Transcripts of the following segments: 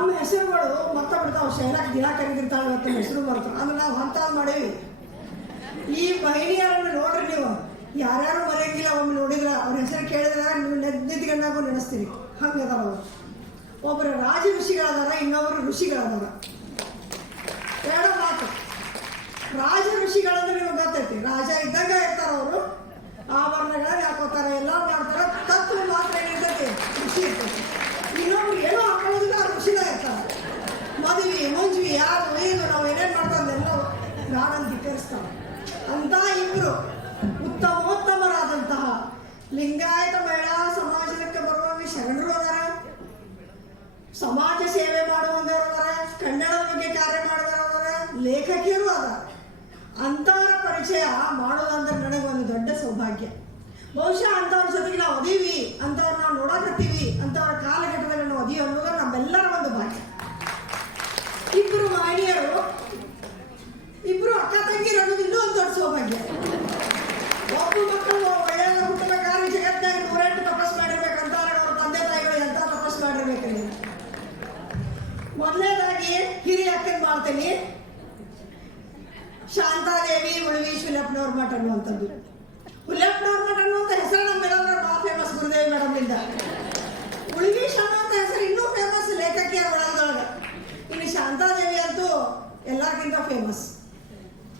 ನಮ್ಮ ಹೆಸರುಗಳು ಮತ್ತೆ ಬಿಡ್ತಾವೆ ಶೈಲಾಕ್ ದಿನ ಕರೆದಿರ್ತಾಳೆ ಅಂತ ಹೆಸರು ಬರ್ತಾವೆ ಅಂದ್ರೆ ನಾವು ಹಂತ ಮಾಡೇವಿ. ಈ ಮಹಿಳೆಯರನ್ನ ನೋಡ್ರಿ ನೀವು. ಯಾರ್ಯಾರು ಮರೆಯಂಗಿಲ್ಲ ಒಮ್ಮೆ ನೋಡಿದ್ರ ಅವ್ರ ಹೆಸರು ಕೇಳಿದ್ರೆ ನೀವು ನೆದ್ದಿದ್ಗಣ್ಣಾಗೂ ನೆನೆಸ್ತೀರಿ. ಹಂಗೆ ಅದಾರ ಅವರು. ಒಬ್ಬರು ರಾಜ ಋಷಿಗಳದಾರ, ಇನ್ನೊಬ್ಬರು ಋಷಿಗಳದಾರ. ಎರಡು ಮಾತು. ರಾಜ ಋಷಿಗಳಂದ್ರೆ ನಿಮ್ಗೆ ಗೊತ್ತೈತಿ. ರಾಜ ಇದ್ದಂಗ ಇರ್ತಾರ ಅವರು. ಆಭರಣಗಳನ್ನ ಹಾಕೋತಾರೆ ಎಲ್ಲ ಮಾಡ್ತಾರೆ ತತ್ವ ಮಾತ್ರ ಏನಿರ್ತೈತಿ ಋಷಿ ಇರ್ತೈತಿ ಇನ್ನೊಬ್ರು ಏನೋ ಹಾಕೊಳ್ಳೋದಿಲ್ಲ ಆ ಋಷಿನ ಇರ್ತಾರೆ ಮದುವೆ ಮುಂಜ್ವಿ ಯಾರು ಏನು ನಾವು ಏನೇನು ಮಾಡ್ತಾರೆ ಎಲ್ಲ ನಾಡನ್ನು ಧಿಕ್ಕರಿಸ್ತಾರೆ ಅಂತ ಇಬ್ರು ಉತ್ತಮೋತ್ತಮರಾದಂತಹ ಲಿಂಗಾಯತ ಮಹಿಳಾ ಸಮಾಜಕ್ಕೆ ಬರುವಂಗೆ ಶರಣರು ಅದಾರ ಸಮಾಜ ಸೇವೆ ಮಾಡುವಂಗರು ಅದಾರ ಕನ್ನಡದ ಬಗ್ಗೆ ಕಾರ್ಯ ಮಾಡುವವರು ಅದಾರ ಲೇಖಕಿಯರು ಅದಾರ ಅಂಥವರ ಪರಿಚಯ ಮಾಡೋದಂದ್ರೆ ನನಗೆ ಒಂದು ದೊಡ್ಡ ಸೌಭಾಗ್ಯ. ಬಹುಶಃ ಅಂಥವ್ರ ಜೊತೆಗೆ ನಾವು ಒದೀವಿ ಅಂಥವ್ರು ನಾವು ನೋಡಾಕತ್ತೀವಿ ಅಂಥವ್ರ ಕಾಲಘಟ್ಟದಲ್ಲಿ ನಾವು ಒದಿ ಅನ್ನೋದು ನಮ್ಮೆಲ್ಲರ ಒಂದು ಭಾಗ್ಯ. ಇಬ್ಬರು ಮಹಿಳೆಯರು ಇಬ್ರು ಅಕ್ಕ ತಂಗಿರು ಅನ್ನೋದು ಇನ್ನೂ ಒಂದು ದೊಡ್ಡ ಸೌಭಾಗ್ಯ. ಒಬ್ಬ ಮಕ್ಕಳು ಒಳ್ಳೆಯ ಹುಟ್ಟಬೇಕಾದ್ರೆ ಜಗತ್ತಿನಾಗ ನೂರೆಂಟು ತಪಸ್ ಮಾಡಿರ್ಬೇಕಂತ ಅವ್ರ ತಂದೆ ತಾಯಿಗಳು ಎಂತ ತಪಸ್ ಮಾಡಿರ್ಬೇಕಲ್ಲಿ ಮೊದಲನೇದಾಗಿ ಹಿರಿಯ ಅಕ್ಕನ ಮಾಡ್ತೀನಿ ಶಾಂತಾದೇವಿ, ಮುಳುಗೇಶ್ ಹುಲ್ಲಪ್ಪನವ್ರ ಮಠ ಅನ್ನುವಂಥದ್ದು. ಹುಲ್ಲಪ್ಪನವ್ರ ಮಠ ಅನ್ನುವಂಥ ಹೆಸರು ನಮ್ಮ ಮೇಲೆ ಭಾಳ ಫೇಮಸ್ ಗುರುದೇವಿ ಮೇಡಮ್ ಇಂದ. ಉಳವಿ ಅನ್ನುವಂಥ ಹೆಸರು ಇನ್ನೂ ಫೇಮಸ್ ಲೇಖಕಿಯರ ಒಳಗೊಳಗೆ ಇನ್ನು ಶಾಂತಾದೇವಿ ಅಂತೂ ಎಲ್ಲರಿಗಿಂತ ಫೇಮಸ್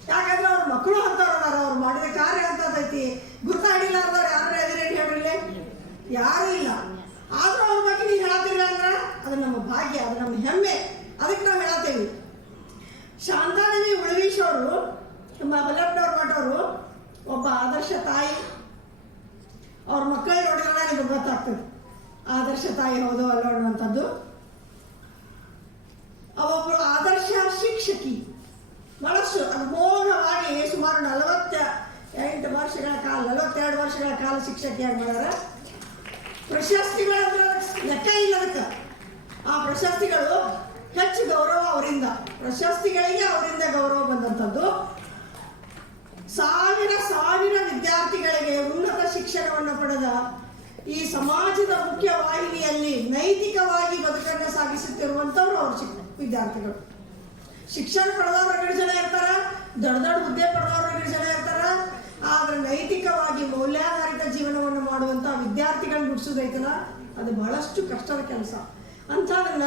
ಯಾಕಂದ್ರೆ ಅವ್ರ ಮಕ್ಕಳು ಅಂತವ್ರು ಅವ್ರು ಮಾಡಿದ ಕಾರ್ಯ ಅಂತದೈತಿ ಗುರ್ತಾಡಿಲಾರ್ದವ್ರು ಯಾರು ಎದುರೇನು ಹೇಳ್ರಿಲ್ಲ ಯಾರೂ ಇಲ್ಲ. ಆದ್ರೂ ಅವ್ರ ಬಗ್ಗೆ ನೀವು ಹೇಳತ್ತೀರ ಅಂದ್ರೆ ಅದು ನಮ್ಮ ಭಾಗ್ಯ, ಅದು ನಮ್ಮ ಹೆಮ್ಮೆ. ಅದಕ್ಕೆ ನಾವು ಹೇಳತ್ತೇವಿ. ಶಾಂತಾದೇವಿ ಉಳವೀಶ್ ಅವರು ನಮ್ಮ ಬಲ್ಲಪ್ಪನವ್ರ ಮಠವರು, ಒಬ್ಬ ಆದರ್ಶ ತಾಯಿ. ಅವ್ರ ಮಕ್ಕಳು ನೋಡಿದಾಗ ನಿಮಗೆ ಗೊತ್ತಾಗ್ತದೆ. ಆದರ್ಶ ತಾಯಿ ಹೌದು ಅಲ್ಲ ಅವೊಬ್ಬಳು ಆದರ್ಶ ಶಿಕ್ಷಕಿ. ಬಹಳಷ್ಟು ಅಮೋಘವಾಗಿ ಸುಮಾರು ನಲವತ್ತ ಎಂಟು ವರ್ಷಗಳ ಕಾಲ, ನಲವತ್ತೆರಡು ವರ್ಷಗಳ ಕಾಲ ಶಿಕ್ಷಕಿಯಾಗಿ ಮಾಡ್ಯಾರ ಪ್ರಶಸ್ತಿಗಳಂದ್ರೆ ಲೆಕ್ಕ ಇಲ್ಲ ಅದಕ್ಕೆ ಆ ಪ್ರಶಸ್ತಿಗಳು ಹೆಚ್ಚು ಗೌರವ ಅವರಿಂದ, ಪ್ರಶಸ್ತಿಗಳಿಗೆ ಅವರಿಂದ ಗೌರವ ಬಂದಂಥದ್ದು. ಸಾವಿರ ಸಾವಿರ ವಿದ್ಯಾರ್ಥಿಗಳಿಗೆ ಉನ್ನತ ಶಿಕ್ಷಣವನ್ನು ಪಡೆದ ಈ ಸಮಾಜದ ಮುಖ್ಯ ವಾಹಿನಿಯಲ್ಲಿ ನೈತಿಕವಾಗಿ ಬದುಕನ್ನು ಸಾಗಿಸುತ್ತಿರುವಂಥವ್ರು ಅವ್ರ ವಿದ್ಯಾರ್ಥಿಗಳು. ಶಿಕ್ಷಣ ಪಡೆದವ್ರು ಎರಡು ಜನ ಇರ್ತಾರ, ದೊಡ್ಡ ದೊಡ್ಡ ಹುದ್ದೆ ಪಡೆದವ್ರು ಎರಡು ಜನ ಇರ್ತಾರ. ಆದ್ರೆ ನೈತಿಕವಾಗಿ ಮೌಲ್ಯಾಧಾರಿತ ಜೀವನವನ್ನು ಮಾಡುವಂತ ವಿದ್ಯಾರ್ಥಿಗಳನ್ನ ಮುಟ್ಸೋದೈತಲ್ಲ ಅದು ಬಹಳಷ್ಟು ಕಷ್ಟದ ಕೆಲಸ. ಅಂಥದನ್ನ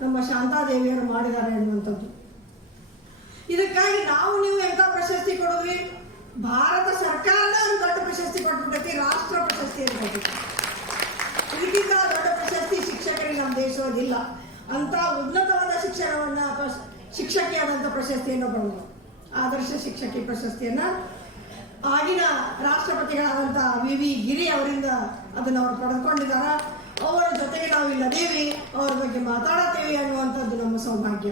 ನಮ್ಮ ಶಾಂತಾದೇವಿಯವರು ಮಾಡಿದ್ದಾರೆ ಅನ್ನುವಂಥದ್ದು ಇದಕ್ಕಾಗಿ ನಾವು ನೀವು ಎಂಥ ಪ್ರಶಸ್ತಿ ಕೊಡೋದ್ರಿ? ಭಾರತ ಸರ್ಕಾರನ ಒಂದು ದೊಡ್ಡ ಪ್ರಶಸ್ತಿ ಕೊಟ್ಬಿಟ್ಟೈತಿ ರಾಷ್ಟ್ರ ಪ್ರಶಸ್ತಿ ಅಂತ ಇದಕ್ಕಿಂತ ದೊಡ್ಡ ಪ್ರಶಸ್ತಿ ಶಿಕ್ಷಕರಿಗೆ ನಮ್ಮ ದೇಶದಲ್ಲಿಲ್ಲ ಅಂತ ಉನ್ನತವಾದ ಶಿಕ್ಷಣವನ್ನ ಶಿಕ್ಷಕಿ ಶಿಕ್ಷಕಿಯಾದಂಥ ಪ್ರಶಸ್ತಿಯನ್ನು ಬರೋದು ಆದರ್ಶ ಶಿಕ್ಷಕಿ ಪ್ರಶಸ್ತಿಯನ್ನ. ಆಗಿನ ರಾಷ್ಟ್ರಪತಿಗಳಾದಂಥ ವಿ ವಿ ಗಿರಿ ಅವರಿಂದ ಅದನ್ನು ಅವರು ಪಡೆದುಕೊಂಡಿದ್ದಾರೆ. ಅವರ ಜೊತೆಗೆ ನಾವು ಇಲ್ಲದೇವಿ ಅವರ ಬಗ್ಗೆ ಮಾತಾಡತ್ತೇವೆ ಅನ್ನುವಂಥದ್ದು ನಮ್ಮ ಸೌಭಾಗ್ಯ.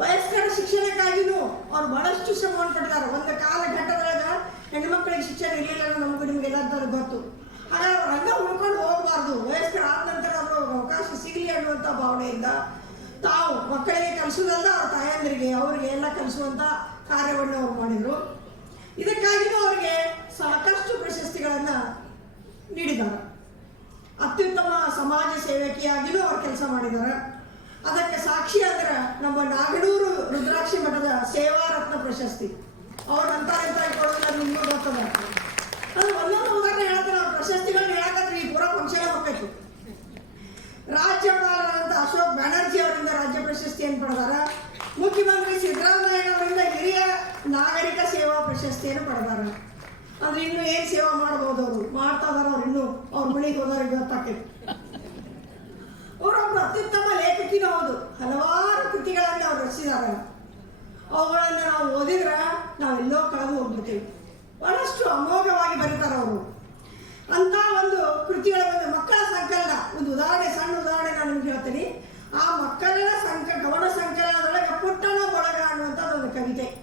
ವಯಸ್ಕರ ಶಿಕ್ಷಣಕ್ಕಾಗಿನೂ ಅವ್ರು ಬಹಳಷ್ಟು ಶ್ರಮವನ್ನು ಪಟ್ಟಿದ್ದಾರೆ ಒಂದು ಕಾಲಘಟ್ಟದೊಳಗ ಹೆಣ್ಮಕ್ಳಿಗೆ ಶಿಕ್ಷಣ ಇರಲಿಲ್ಲ ನಮಗೂ ನಿಮಗೆಲ್ಲ ಗೊತ್ತು. ಹಾಗಾಗಿ ಅವ್ರು ಹಂಗ ಉಳ್ಕೊಂಡು ಹೋಗಬಾರ್ದು. ವಯಸ್ಕರ ಆದ ನಂತರ ಅವರು ಅವಕಾಶ ಸಿಗಲಿ ಅನ್ನುವಂಥ ಭಾವನೆಯಿಂದ ತಾವು ಮಕ್ಕಳಿಗೆ ಕಲಿಸೋದಲ್ಲ ಅವ್ರ ತಾಯಂದಿರಿಗೆ ಅವರಿಗೆ ಎಲ್ಲ ಕಲಿಸುವಂಥ ಕಾರ್ಯವನ್ನು ಅವ್ರು ಮಾಡಿದರು. ಇದಕ್ಕಾಗಿಯೂ ಅವರಿಗೆ ಸಾಕಷ್ಟು ಪ್ರಶಸ್ತಿಗಳನ್ನು ನೀಡಿದ್ದಾರೆ. ಅತ್ಯುತ್ತಮ ಸಮಾಜ ಸೇವಕಿಯಾಗಿಯೂ ಅವ್ರು ಕೆಲಸ ಮಾಡಿದ್ದಾರೆ. ಅದಕ್ಕೆ ಸಾಕ್ಷಿ ಅಂದ್ರೆ ನಮ್ಮ ನಾಗಡೂರು ರುದ್ರಾಕ್ಷಿ ಮಠದ ಸೇವಾ ರತ್ನ ಪ್ರಶಸ್ತಿ. ಅವ್ರ ಎಂತ ಕೊಡೋದಿಲ್ಲ ನಿಮ್ಗೂ ಅದು ಒಂದೊಂದು ಉದಾಹರಣೆ ಹೇಳ್ತಾರೆ, ಅವ್ರ ಪ್ರಶಸ್ತಿಗಳನ್ನ ಹೇಳಕತ್ರಿ ಈ ಪೂರ ಫಂಕ್ಷನ್ ಹೋಗ್ಬೇಕು ರಾಜ್ಯಪಾಲರಾದಂಥ ಅಶೋಕ್ ಬ್ಯಾನರ್ಜಿ ಅವರಿಂದ ರಾಜ್ಯ ಪ್ರಶಸ್ತಿಯನ್ನು ಪಡೆದಾರ. ಮುಖ್ಯಮಂತ್ರಿ ಸಿದ್ದರಾಮಯ್ಯ ಅವರಿಂದ ಹಿರಿಯ ನಾಗರಿಕ ಸೇವಾ ಪ್ರಶಸ್ತಿಯನ್ನು ಪಡೆದಾರ. ಅಂದ್ರೆ ಇನ್ನು ಏನ್ ಸೇವಾ ಮಾಡ್ಬೋದು ಅವರು? ಮಾಡ್ತಾ ಇದಾರ ಅವ್ರು ಇನ್ನು. ಅವ್ರ ಮನೆಗೆ ಹೋದವ್ರಿಗೆ ಅವರು ಅವರೊಬ್ಬರು ಅತ್ಯುತ್ತಮ ಲೇಖಕಿನೂ ಹೌದು. ಹಲವಾರು ಕೃತಿಗಳನ್ನು ಅವ್ರು ರಚಿಸಿದ್ದಾರೆ. ಅವುಗಳನ್ನು ನಾವು ಓದಿದ್ರೆ ಎಲ್ಲೋ ಕಳೆದು ಹೋಗ್ಬಿಡ್ತೀವಿ. ಬಹಳಷ್ಟು ಅಮೋಘವಾಗಿ ಬರೀತಾರೆ ಅವರು. ಅಂತ ಒಂದು ಕೃತಿಗಳ ಒಂದು ಮಕ್ಕಳ ಸಂಕಲನ. ಒಂದು ಉದಾಹರಣೆ, ಸಣ್ಣ ಉದಾಹರಣೆ ನಾನು ನಿಮ್ಗೆ ಹೇಳ್ತೀನಿ. ಆ ಮಕ್ಕಳ ಸಂಕ ಗಮನ ಸಂಕಲನದೊಳಗೆ ಪುಟ್ಟಣ ಬಳಗ ಅನ್ನುವಂಥ ಒಂದು ಕವಿತೆ.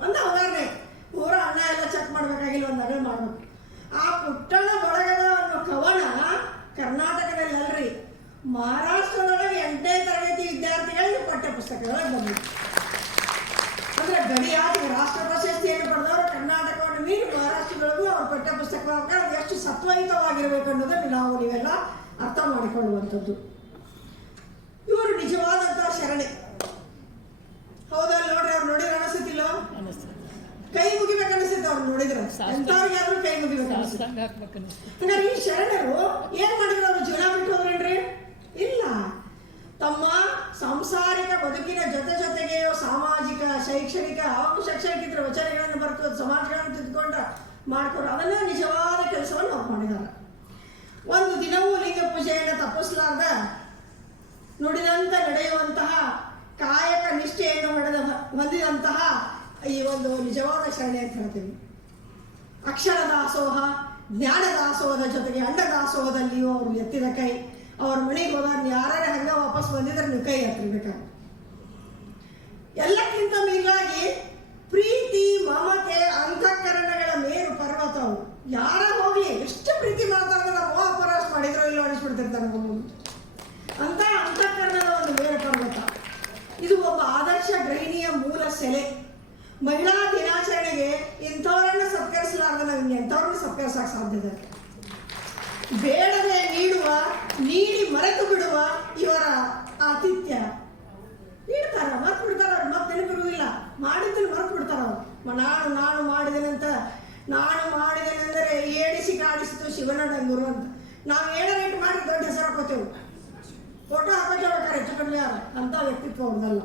ಒಂದು ಉದಾಹರಣೆ. ಪೂರ ಅನ್ನ ಎಲ್ಲ ಚೆಕ್ ಮಾಡಬೇಕಾಗಿಲ್ಲ, ಒಂದು ನಗಲು ಮಾಡಬೇಕು. ಆ ಪುಟ್ಟಣ ಬಳಗದ ಒಂದು ಕವನ ಕರ್ನಾಟಕದಲ್ಲಿ ಅಲ್ರಿ. ಮಹಾರಾಷ್ಟ್ರದೊಳಗೆ ಎಂಟನೇ ತರಗತಿ ವಿದ್ಯಾರ್ಥಿಗಳಿಗೆ ಪಠ್ಯ ಪುಸ್ತಕದೊಳಗೆ ಬಂದಿದೆ ಅಂದ್ರೆ ಗಡಿಯಾಗಿ ರಾಷ್ಟ್ರ ಪ್ರಶಸ್ತಿಯನ್ನು ಪಡೆದವರು ಕರ್ನಾಟಕವನ್ನು ಮೀರಿ ಮಹಾರಾಷ್ಟ್ರದೊಳಗೂ ಅವ್ರ ಪಠ್ಯ ಪುಸ್ತಕ ಎಷ್ಟು ಸತ್ವಯುತವಾಗಿರಬೇಕು ಅನ್ನೋದನ್ನು ನಾವು ನೀವೆಲ್ಲ ಅರ್ಥ ಮಾಡಿಕೊಳ್ಳುವಂಥದ್ದು. ಹಂಗ ಟೈಮ್ ಹಂಗಾರೆ ಈ ಶರಣರು ಏನ್ ಮಾಡಿದ್ರು ಅವ್ರು? ಜೀವನ ಬಿಟ್ಟು ಹೋದ್ರೇನ್ರಿ? ಇಲ್ಲ. ತಮ್ಮ ಸಾಂಸಾರಿಕ ಬದುಕಿನ ಜೊತೆ ಜೊತೆಗೆ ಸಾಮಾಜಿಕ ಶೈಕ್ಷಣಿಕ ಹಾಗೂ ಶೈಕ್ಷಣಿಕ ಇದ್ರ ವಚನಗಳನ್ನು ಬರ್ತದೆ ಸಮಾಜಗಳನ್ನು ತಿದ್ಕೊಂಡ ಮಾಡ್ಕೊಂಡು ಅದನ್ನ ನಿಜವಾದ ಕೆಲಸವನ್ನು ಅವ್ರು ಮಾಡಿದ್ದಾರೆ. ಒಂದು ದಿನವೂ ಲಿಂಗ ಪೂಜೆಯನ್ನು ತಪ್ಪಿಸಲಾರ್ದ ನುಡಿದಂತ ನಡೆಯುವಂತಹ ಕಾಯಕ ನಿಷ್ಠೆಯನ್ನು ಹೊಡೆದ ಹೊಂದಿದಂತಹ ಈ ಒಂದು ನಿಜವಾದ ಶರಣೆ ಅಂತ ಹೇಳ್ತೀವಿ. ಅಕ್ಷರ ದಾಸೋಹ ಜ್ಞಾನ ದಾಸೋಹದ ಜೊತೆಗೆ ಅಂಡ ದಾಸೋಹದಲ್ಲಿಯೂ ಅವರು ಎತ್ತಿದ ಕೈ. ಅವ್ರ ಮನೆಗೆ ಹೋದಾಗ ಯಾರೇ ಹಂಗ ವಾಪಸ್ ಬಂದಿದ್ರೆ ನೀವು ಕೈ ಎತ್ತಿರ್ಬೇಕಾದ್ರೆ ಎಲ್ಲಕ್ಕಿಂತ ಮೇಲಾಗಿ ಪ್ರೀತಿ, ಮಮತೆ, ಅಂತಃಕರಣಗಳ ಮೇರು ಪರ್ವತವು ಯಾರ ಹೋಗ್ಲಿ ಎಷ್ಟು ಪ್ರೀತಿ ಮಾತಾಡಿದ್ರೆ ನಾವು ಅಪರಾಶ ಮಾಡಿದ್ರು ಇಲ್ಲ ಅನಿಸ್ಬಿಡ್ತಿರ್ತಾರೆ ನಮ್ಮನ್ನು ಅಂತ ಅಂತಃಕರಣದ ಒಂದು ಮೇರು ಪರ್ವತ ಇದು ಒಬ್ಬ ಆದರ್ಶ ಗೃಹಿಣಿಯ ಮೂಲ ಸೆಲೆ ಮಹಿಳಾ ದಿನಾಚರಣೆಗೆ ಇಂಥವರನ್ನ ಸತ್ಕರಿಸಲಾರ್ದ ನಾವು ಎಂಥವ್ರನ್ನ ಸತ್ಕರಿಸಕ್ಕೆ ಸಾಧ್ಯತೆ ಬೇಡದೆ ನೀಡುವ, ನೀಡಿ ಮರೆತು ಬಿಡುವ ಇವರ ಆತಿಥ್ಯ. ನೀಡ್ತಾರ ಮರ್ತು ಬಿಡ್ತಾರ ಅವ್ರು, ಮತ್ತೆ ನೆನಪಿರುವುದಿಲ್ಲ ಮಾಡಿದ್ದನ್ನು ಮರ್ತು ಬಿಡ್ತಾರ ಅವ್ರು. ನಾನು ನಾನು ಮಾಡಿದೆನಂತ, ನಾನು ಮಾಡಿದೆನೆಂದರೆ ಏಡಿಸಿ ಕಾಡಿಸಿತು ಶಿವನ ಡಂಗೂರು ಅಂತ. ನಾವು ಏನಾರ ಇಟ್ಟು ಮಾಡಿ ದೊಡ್ಡ ಹೆಸರು ಹಾಕೋತೇವೆ ಫೋಟೋ ಹಾಕೋತೇವೆ ಹೆಚ್ಚು ಕಡಿಮೆ ಅಂತ ವ್ಯಕ್ತಿತ್ವ ಅವ್ರದಲ್ಲ.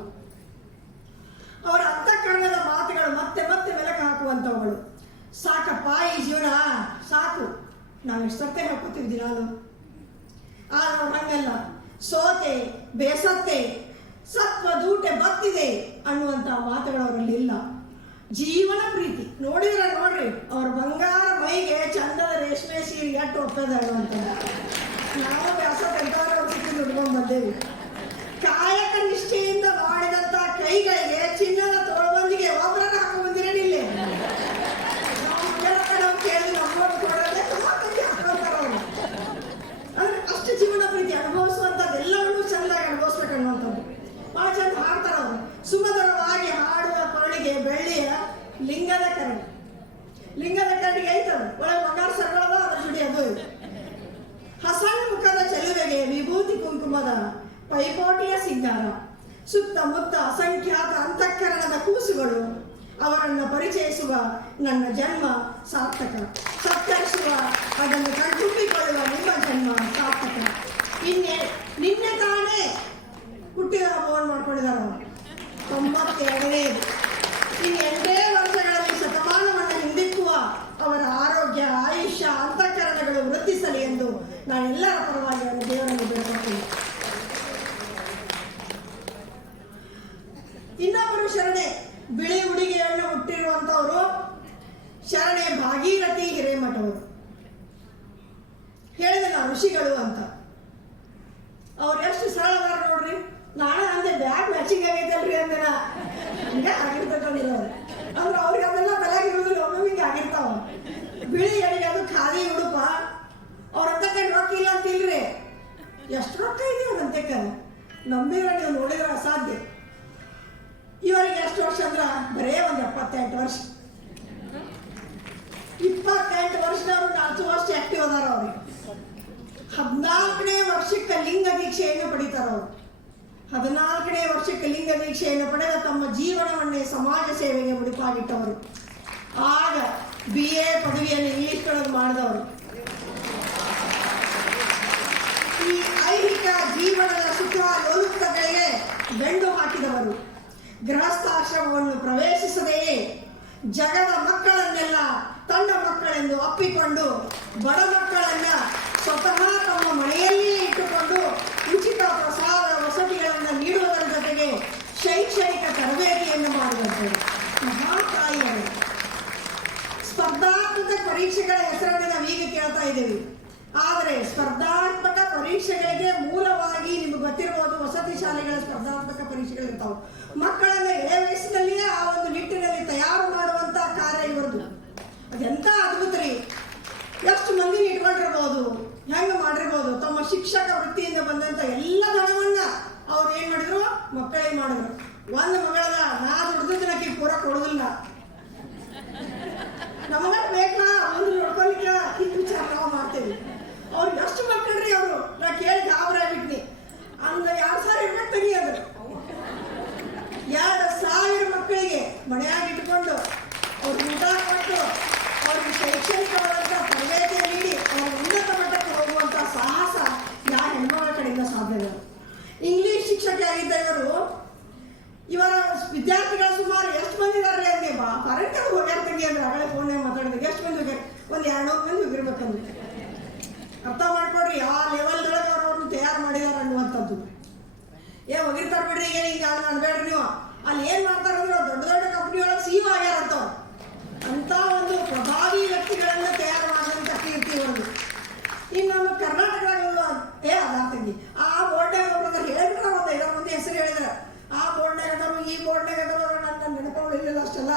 ಅವರ ಅಂತಃಕರಣದ ಮಾತುಗಳು ಮತ್ತೆ ಮತ್ತೆ ಮೆಲಕ ಹಾಕುವಂಥವುಗಳು. ಸಾಕಪ್ಪ ಈ ಜೀವನ? ಸಾಕು. ನಾವು ಎಷ್ಟೊತ್ತೆ ಹಾಕೋತೀವಿ ದಿನಾಲು ಆದ್ರೆ ಹಂಗಲ್ಲ. ಸೋತೆ, ಬೇಸತ್ತೆ, ಸತ್ವ ದೂಟೆ ಬತ್ತಿದೆ ಅನ್ನುವಂಥ ಮಾತುಗಳು ಅವರಲ್ಲಿ ಇಲ್ಲ. ಜೀವನ ಪ್ರೀತಿ. ನೋಡಿದ್ರೆ ನೋಡ್ರಿ, ಅವ್ರ ಬಂಗಾರ ಮೈಗೆ ಚಂದದ ರೇಷ್ಮೆ ಸೀರೆ ಎಟ್ಟು ಹೋಗ್ತದೆ ಅಂತ. ನಾವು ವ್ಯಾಸ ಬಂದೇವಿ. ಕಾಯಕ ನಿಷ್ಠೆಯಿಂದ ಮಾಡಿದಂತ ಕೈಗಳಿಗೆ ಚಿನ್ನದ ತೋಳ್ಬಂದಿಗೆ ಒಬ್ಬರನ್ನ ಹಾಕೋ ಅಂದ್ರೆ ಅಷ್ಟು ಜೀವನ ಪ್ರೀತಿ ಅನುಭವಿಸುವಂಥದ್ದು ಎಲ್ಲವನ್ನೂ ಚೆನ್ನಾಗಿ ಅನುಭವಿಸ್ಬೇಕು ಅನ್ನುವಂಥದ್ದು. ಭಾಳ ಚಂದ ಹಾಡ್ತಾರ ಅವರು. ಸುಮಧುರವಾಗಿ ಹಾಡುವ ಕೊರಳಿಗೆ ಬೆಳ್ಳಿಯ ಲಿಂಗದ ಕರಣ ಲಿಂಗದ ಕರಡಿಗೆ ಐತದ ಒಳಗೆ ಬಂಗಾರ ಸರಳವ ಅದ್ರ ಜುಡಿ ಅದು. ಹಸನ್ ಮುಖದ ಚಲುವೆಗೆ ವಿಭೂತಿ ಕುಂಕುಮದ ಪೈಪೋಟಿಯ ಸಿಂಗಾರ. ಸುತ್ತಮುತ್ತ ಅಸಂಖ್ಯಾತ ಅಂತಃಕರಣದ ಕೂಸುಗಳು ಅವರನ್ನು ಪರಿಚಯಿಸುವ ನನ್ನ ಜನ್ಮ ಸಾರ್ಥಕ. ಸತ್ಕರಿಸುವ ಅದನ್ನು ಕಣ್ತುಂಬಿಕೊಳ್ಳುವ ನಿಮ್ಮ ಜನ್ಮ ಸಾರ್ಥಕ. ಇನ್ನೆ ನಿನ್ನೆ ತಾನೇ ಹುಟ್ಟಿದ ಹಬ್ಬವನ್ನು ಮಾಡ್ಕೊಂಡಿದ್ದಾರೆ ತೊಂಬತ್ತೆರಡನೇ. ಇನ್ನು ಎಂಟೇ ವರ್ಷಗಳಲ್ಲಿ ಶತಮಾನವನ್ನು ಹಿಂದಿಕ್ಕುವ ಅವರ ಆರೋಗ್ಯ ಆಯುಷ್ಯ ಅಂತಃಕರಣಗಳು ವೃದ್ಧಿಸಲಿ ಎಂದು ನಾನು ಎಲ್ಲರ ಪರವಾಗಿ ಅವರ ದೇವರನ್ನು ಬೇಡ್ಕೊಳ್ತೀನಿ ಇನ್ನೊಬ್ಬರು ಶರಣೆ, ಬಿಳಿ ಉಡುಗೆಯನ್ನು ಹುಟ್ಟಿರುವಂತವರು ಶರಣೆ ಭಾಗೀರಥಿ ಹಿರೇಮಠವರು ಹೇಳಿದೆ ಋಷಿಗಳು ಅಂತ. ಅವ್ರು ಎಷ್ಟು ಸರಳ ಅದಾರ ನೋಡ್ರಿ ನಾನು ಅಂದೆ ಬ್ಯಾಗ್ ಮ್ಯಾಚಿಂಗ್ ಆಗೈತಲ್ರಿ ಅಂದೆ ನಾ ಹಿಂಗೆ ಆಗಿರ್ತಕ್ಕಂದ್ರೆ ಅವ್ರು ಅಂದ್ರೆ ಅವ್ರಿಗೆ ಅದೆಲ್ಲ ತಲೆಗೆ ಇರುವುದಿಲ್ಲ ಒಮ್ಮೊಮ್ಮೆ ಹಿಂಗೆ ಆಗಿರ್ತಾವ. ಬಿಳಿ ಎಡೆಗೆ ಅದು ಖಾಲಿ ಉಡುಪ, ಅವ್ರ ಅಂತಕ್ಕೆ ರೊಕ್ಕ ಇಲ್ಲ ಅಂತಿಲ್ರಿ. ಎಷ್ಟು ರೊಕ್ಕ ಇದೆ ಅವ್ರ ಅಂತಕ್ಕೆ ನಂಬಿದ್ರೆ ನೀವು ನೋಡಿದ್ರೆ ಅಸಾಧ್ಯ. ಇವರಿಗೆ ಎಷ್ಟು ವರ್ಷ ಅಂದ್ರ? ಬರೇ ಒಂದು ಎಪ್ಪತ್ತೆಂಟು ವರ್ಷ. ಇಪ್ಪತ್ತೆಂಟು ವರ್ಷದವ್ರು ನಾಲ್ಕು ವರ್ಷ ಆಕ್ಟಿವ್ ಅದಾರ ಅವ್ರಿಗೆ ಹದಿನಾಲ್ಕನೇ ವರ್ಷಕ್ಕೆ ಲಿಂಗ ದೀಕ್ಷೆಯನ್ನು ಪಡಿತಾರ ಅವರು. ಹದಿನಾಲ್ಕನೇ ವರ್ಷಕ್ಕೆ ಲಿಂಗ ದೀಕ್ಷೆಯನ್ನು ಪಡೆದ ತಮ್ಮ ಜೀವನವನ್ನೇ ಸಮಾಜ ಸೇವೆಗೆ ಮುಡಿಪಾಗಿಟ್ಟವರು ಆಗ ಬಿ ಎ ಪದವಿಯನ್ನು ಇಂಗ್ಲಿಷ್ನೊಳಗೆ ಮಾಡಿದವರು. ಈ ಐಹಿಕ ಜೀವನದ ಸುಖ ಲೋಲುಪ್ತಗಳಿಗೆ ಬೆಂಡು ಹಾಕಿದವರು. ಗೃಹಸ್ಥಾಶ್ರಮವನ್ನು ಪ್ರವೇಶಿಸದೆಯೇ ಜಗದ ಮಕ್ಕಳನ್ನೆಲ್ಲ ತನ್ನ ಮಕ್ಕಳೆಂದು ಅಪ್ಪಿಕೊಂಡು ಬಡ ಮಕ್ಕಳನ್ನ ಸ್ವತಃ ತಮ್ಮ ಮನೆಯಲ್ಲಿಯೇ ಇಟ್ಟುಕೊಂಡು ಉಚಿತ ಪ್ರಸಾದ ವಸತಿಗಳನ್ನು ನೀಡುವುದರ ಜೊತೆಗೆ ಶೈಕ್ಷಣಿಕ ತರಬೇತಿಯನ್ನು ಮಾಡುವಂಥದ್ದು ಮಹಾತಾಯಿಯರು ಸ್ಪರ್ಧಾತ್ಮಕ ಪರೀಕ್ಷೆಗಳ ಹೆಸರನ್ನು ನಾವೀಗ ಕೇಳ್ತಾ ಇದ್ದೀವಿ. ಆದರೆ ಸ್ಪರ್ಧಾತ್ಮಕ ಪರೀಕ್ಷೆಗಳಿಗೆ ಮೂಲವಾಗಿ ನಿಮ್ಗೆ ಗೊತ್ತಿರಬಹುದು ವಸತಿ ಶಾಲೆಗಳ ಸ್ಪರ್ಧಾತ್ಮಕ ಪರೀಕ್ಷೆಗಳು ಇರ್ತಾವ ಮಕ್ಕಳನ್ನ ಎಳೆ ವಯಸ್ಸಿನಲ್ಲಿಯೇ ಆ ಒಂದು ನಿಟ್ಟಿನಲ್ಲಿ ತಯಾರು ಮಾಡುವಂತ ಕಾರ್ಯ ಇವರದು ಅದೆಂತ ಅದ್ಭುತ ರೀ. ಎಷ್ಟು ಮಂದಿ ಇಟ್ಕೊಂಡಿರ್ಬೋದು ಹೆಂಗೆ ಮಾಡಿರ್ಬೋದು, ತಮ್ಮ ಶಿಕ್ಷಕ ವೃತ್ತಿಯಿಂದ ಬಂದಂತ ಎಲ್ಲ ಹಣವನ್ನ ಅವ್ರು ಏನ್ ಮಾಡಿದ್ರು? ಮಕ್ಕಳೇ ಮಾಡಿದ್ರು. ಒಂದು ಮಗಳದ ನಾ ದಿನಕ್ಕೆ ಪೂರ ಕೊಡುದಿಲ್ಲ. ನಮಗ ಬೇಕಾ ಒಂದು ನೋಡ್ಕೊಲಿಕ್ಕೆ ಇದು ವಿಚಾರ ನಾವು ಮಾಡ್ತೇವೆ ಅವ್ರು ಎಷ್ಟು ಮಕ್ಕಳ್ರಿ ಅವರು ನಾ ಕೇಳಿ ಗಾಬರಿ ಆಗ್ಬಿಟ್ನಿ ಅಂದ ಎರಡು ಸಾವಿರ ಇರ್ಬೇಕು ತೆಗಿ ಅದು ಎರಡು ಸಾವಿರ ಮಕ್ಕಳಿಗೆ ಮನೆಯಾಗಿ ಇಟ್ಕೊಂಡು ಅವ್ರಿಗೆ ಊಟ ಕೊಟ್ಟು ಅವ್ರಿಗೆ ಶೈಕ್ಷಣಿಕವಾದಂಥ ತರಬೇತಿಯನ್ನು ಶಿಕ್ಷಕಿ ಆಗಿದ್ದ ಇವರು ಇವರ ವಿದ್ಯಾರ್ಥಿಗಳು ಸುಮಾರು ಎಷ್ಟು ಮಂದಿ ಇದಾರೆ ಅಂದೆ ಬಾ ಕರೆಕ್ಟ್ ಹೋಗ್ಯಾರ ತಂಗಿ ಅಂದ್ರೆ ಆಗಲೇ ಫೋನ್ಯಾಗ ಮಾತಾಡಿದಾಗ ಎಷ್ಟು ಮಂದಿ ಹೋಗ್ಯಾರ ಒಂದು ಎರಡು ನೂರು ಮಂದಿ ಹೋಗಿರ್ಬೇಕಂದ್ರೆ ಅರ್ಥ ಮಾಡ್ಕೊಡ್ರಿ ಆ ಲೆವೆಲ್ದೊಳಗೆ ಅವ್ರವ್ರನ್ನ ತಯಾರು ಮಾಡಿದಾರೆ ಅನ್ನುವಂಥದ್ದು ಏ ಹೋಗಿರ್ತಾರ ಬಿಡ್ರಿ ಈಗ ಹಿಂಗೆ ಅನ್ಬೇಡ್ರಿ ನೀವು ಅಲ್ಲಿ ಏನು ಮಾಡ್ತಾರ ಅಂದ್ರೆ ಅವ್ರು ದೊಡ್ಡ ದೊಡ್ಡ ಕಂಪ್ನಿ ಒಳಗೆ ಸಿ ಆಗ್ಯಾರಂತ ಅವ್ರು. ಅಂತ ಒಂದು ಪ್ರಭಾವಿ ವ್ಯಕ್ತಿಗಳನ್ನ ತಯಾರು ಮಾಡಿದಂಥ ಕೀರ್ತಿ ಒಂದು ಇನ್ನು ನಮ್ಮ ಕರ್ನಾಟಕದಾಗ ಒಂದು ಏ ಅದ ತಂಗಿ ಆ ಬೋರ್ಡ್ನಾಗ ಒಬ್ರು ಹೇಳಿದ್ರ ಒಂದು ಐದಾರು ಮಂದಿ ಹೆಸರು ಹೇಳಿದ್ರ ಆ ಬೋರ್ಡ್ನಾಗ ಅದಾರು ಈ ಬೋರ್ಡ್ನಾಗ ಅದಾರು ನನ್ನ ನೆನಪುಗಳಿಲ್ಲ ಅಷ್ಟೆಲ್ಲ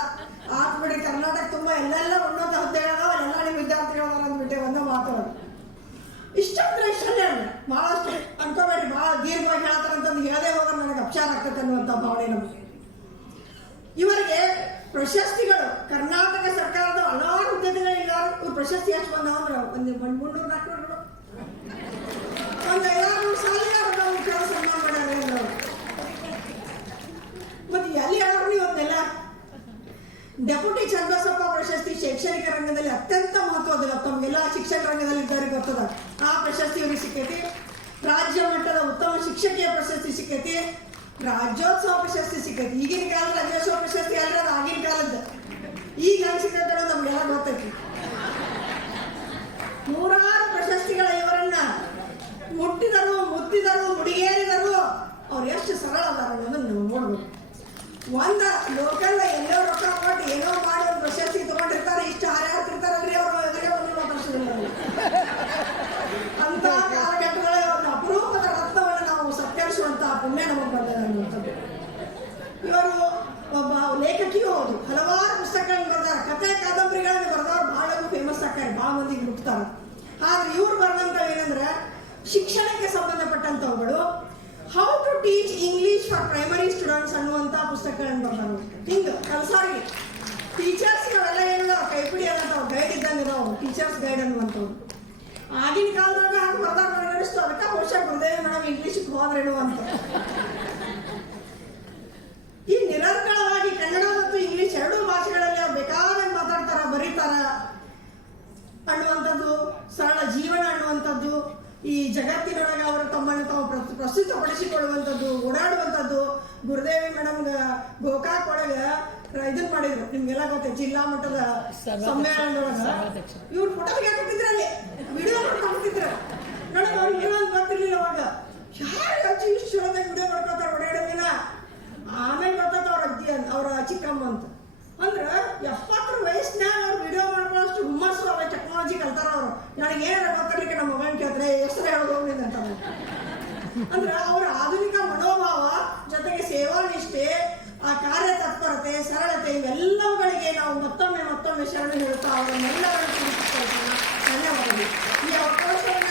ಆತ್ ಬಿಡಿ ಕರ್ನಾಟಕ ತುಂಬ ಎಲ್ಲೆಲ್ಲ ಉನ್ನತ ಹುದ್ದೆಗಳದಾವ ಅಲ್ಲೆಲ್ಲ ನಿಮ್ಮ ವಿದ್ಯಾರ್ಥಿಗಳು ಅದಾರ ಅಂದ್ಬಿಟ್ಟೆ ಒಂದೇ ಮಾತಾಡೋದು ಇಷ್ಟಂದ್ರೆ ಇಷ್ಟಲ್ಲೇ ಅಲ್ಲ ಭಾಳಷ್ಟು ಅನ್ಕೋಬೇಡಿ ಭಾಳ ದೀರ್ಘವಾಗಿ ಹೇಳ್ತಾರಂತಂದು ಹೇಳದೆ ಹೋದ್ರೆ ನನಗೆ ಅಪಚಾರ ಆಗ್ತದೆ ಅನ್ನುವಂಥ ಭಾವನೆ ನಮಗೆ. ಇವರಿಗೆ ಪ್ರಶಸ್ತಿಗಳು, ಕರ್ನಾಟಕ ಸರ್ಕಾರದ ಹಲವಾರು ಹುದ್ದೆಗಳು ಇವ್ರು ಪ್ರಶಸ್ತಿ ಎಷ್ಟು ಬಂದಾವ ಅಂದ್ರೆ ಒಂದು ಒಂದು ಮುನ್ನೂರು ಒಂದು ಮತ್ತೆ ಎಲ್ಲಿ ಇವತ್ತೆಲ್ಲ ಡೆಪ್ಯೂಟಿ ಚನ್ನಬಸಪ್ಪ ಪ್ರಶಸ್ತಿ ಶೈಕ್ಷಣಿಕ ರಂಗದಲ್ಲಿ ಅತ್ಯಂತ ಮಹತ್ವದ ತಮಗೆಲ್ಲ ಶಿಕ್ಷಣ ರಂಗದಲ್ಲಿ ಇದ್ದಾರೆ ಗೊತ್ತದ. ಆ ಪ್ರಶಸ್ತಿ ಇವರಿಗೆ ಸಿಕ್ಕೈತಿ. ರಾಜ್ಯ ಮಟ್ಟದ ಉತ್ತಮ ಶಿಕ್ಷಕಿಯ ಪ್ರಶಸ್ತಿ ಸಿಕ್ಕೈತಿ. ರಾಜ್ಯೋತ್ಸವ ಪ್ರಶಸ್ತಿ ಸಿಕ್ಕೈತಿ. ಈಗಿನ ಕಾಲದ ರಾಜ್ಯೋತ್ಸವ ಪ್ರಶಸ್ತಿ ಅಲ್ಲ ಅದು ಆಗಿನ ಕಾಲದ ಈಗ ಹೆಂಗ್ ಸಿಕ್ಕಂತ ನಮ್ಗೆ ಯಾರು ಗೊತ್ತೈತಿ ನೂರಾರು ಪ್ರಶಸ್ತಿಗಳ ಇವರನ್ನ ಮುಟ್ಟಿದರು, ಮುತ್ತಿದರು, ಮುಡಿಗೇರಿದರು. ಅವ್ರು ಎಷ್ಟು ಸರಳ ಅದಾರ ಅನ್ನೋದನ್ನ ಒಂದ ಲೋಕಲ್ ಎಲ್ಲೋ ರೊಕ್ಕ ಕೊಟ್ಟು ಏನೋ ಮಾಡಿ ಪ್ರಶಸ್ತಿ ತಗೊಂಡಿರ್ತಾರೆ, ಇಷ್ಟು ಹಾರಾಡ್ತಿರ್ತಾರಲ್ರಿ ಅವ್ರು ಎದುರೇ ಒಂದು ಮಾತಾಡ್ಸಿದ್ರು ಅಂತ ಕಾಲಘಟ್ಟಗಳೇ ಒಂದು ಅಪರೂಪದ ರತ್ನವನ್ನು ನಾವು ಸತ್ಕರಿಸುವಂತ ಪುಣ್ಯ ನಮಗೆ ಬಂದಿದೆ ಅನ್ನುವಂಥದ್ದು ಇವರು ಒಬ್ಬ ಲೇಖಕಿಯೂ ಹೌದು ಹಲವಾರು ಪುಸ್ತಕಗಳನ್ನು ಬರೆದಾರ ಕಥೆ ಕಾದಂಬರಿಗಳನ್ನು ಬರೆದವ್ರು ಬಹಳ ಫೇಮಸ್ ಆಗ್ತಾರೆ ಬಹಳ ಮಂದಿಗೆ ಮುಟ್ತಾರೆ ಆದ್ರೆ ಇವ್ರು ಬರೆದಂತ ಏನಂದ್ರೆ ಶಿಕ್ಷಣಕ್ಕೆ ಸಂಬಂಧಪಟ್ಟಂತವುಗಳು how to teach English for students ಅನ್ನುವಂಥ ಪುಸ್ತಕಗಳನ್ನು ಬರ್ತಾರೆ ಹಿಂಗೆ ಕಲ್ಸಾಗಿ ಟೀಚರ್ಸ್ ಅವೆಲ್ಲ ಏನಿಲ್ಲ ಕೈಪಿಡಿ ಅದಾವ ಗೈಡ್ ಇದ್ದಂಗೆ ಇದಾವ ಟೀಚರ್ಸ್ ಗೈಡ್ ಅನ್ನುವಂಥವ್ರು. ಆಗಿನ ಕಾಲದಾಗ ಹಂಗೆ ಬರ್ದಾಗ ನನಗೆ ಅದಕ್ಕೆ ಬಹುಶಃ ಗುರುದೇವ ಮೇಡಮ್ ಇಂಗ್ಲೀಷಿಗೆ ಹೋದ್ರೇನು ಅಂತ. ಈ ನಿರಂತರವಾಗಿ ಕನ್ನಡ ಮತ್ತು ಇಂಗ್ಲಿಷ್ ಎರಡೂ ಭಾಷೆಗಳಲ್ಲಿ ಅವ್ರು ಬೇಕಾದಂಗೆ ಮಾತಾಡ್ತಾರ, ಬರೀತಾರ ಅನ್ನುವಂಥದ್ದು, ಸರಳ ಜೀವನ ಅನ್ನುವಂಥದ್ದು, ಈ ಜಗತ್ತಿನೊಳಗೆ ಅವರು ತಮ್ಮನ್ನು ತಾವು ಪ್ರ- ಪ್ರಸ್ತುತಪಡಿಸಿಕೊಳ್ಳುವಂಥದ್ದು, ಓಡಾಡುವಂಥದ್ದು ಗುರುದೇವಿ ಮೇಡಮ್ ಗೋಕಾಕ್ ಒಳಗೆ ಇದನ್ ಮಾಡಿದ್ರು. ನಿಮ್ಗೆಲ್ಲ ಗೊತ್ತೆ ಜಿಲ್ಲಾ ಮಟ್ಟದ ಸಮ್ಮೇಳನದೊಳಗ ಇವ್ರು ಫೋಟೋ ತೆಗಿಯಾಕೊಟ್ಟಿದ್ರು ಅಲ್ಲಿ. ವಿಡಿಯೋ ಮಾಡ್ಕೊಂಡ್ಬಿಟ್ಟಿದ್ರು ನನಗೆ ಅವ್ರಿಗೆ ಏನೋ ಗೊತ್ತಿರ್ಲಿಲ್ಲ ಅವಾಗ. ಯಾರು ಅಜ್ಜಿ ಇಷ್ಟು ಚಲೋ ವಿಡಿಯೋ ಮಾಡ್ಕೊತಾರ ಓಡಾಡೋದಿನ ಆಮೇಲೆ ಗೊತ್ತಾತ ಅವ್ರ ಅಜ್ಜಿ ಅಂತ ಅವ್ರ ಚಿಕ್ಕಮ್ಮ ಅಂತ. ಅಂದ್ರೆ ಎಪ್ಪತ್ತರ ವಯಸ್ಸಿನಾಗ ಅವ್ರು ವಿಡಿಯೋ ಮಾಡ್ಕೊಳ್ಳೋಷ್ಟು ಹುಮ್ಮಸ್ಸು ಅವ ಟೆಕ್ನಾಲಜಿ ಕಲ್ತಾರ ಅವರು. ನನಗೆ ಏನಾರ ಗೊತ್ತಿರ್ಲಿಕ್ಕೆ ನಮ್ಮ ಮಗನ ಕೇಳ್ತಾರೆ ಹೆಸರು ಹೇಳೋದು ಅಂತ. ಅಂದ್ರೆ ಅವ್ರ ಆಧುನಿಕ ಮನೋಭಾವ ಸೇವಾ ನಿಷ್ಠೆ, ಆ ಕಾರ್ಯ ತತ್ಪರತೆ, ಸರಳತೆ, ಇವೆಲ್ಲವುಗಳಿಗೆ ನಾವು ಮತ್ತೊಮ್ಮೆ ಮತ್ತೊಮ್ಮೆ ಶರಣ ಹೇಳುತ್ತಾ ಅವರನ್ನೆಲ್ಲರನ್ನು ಈ ಧನ್ಯವಾದಗಳು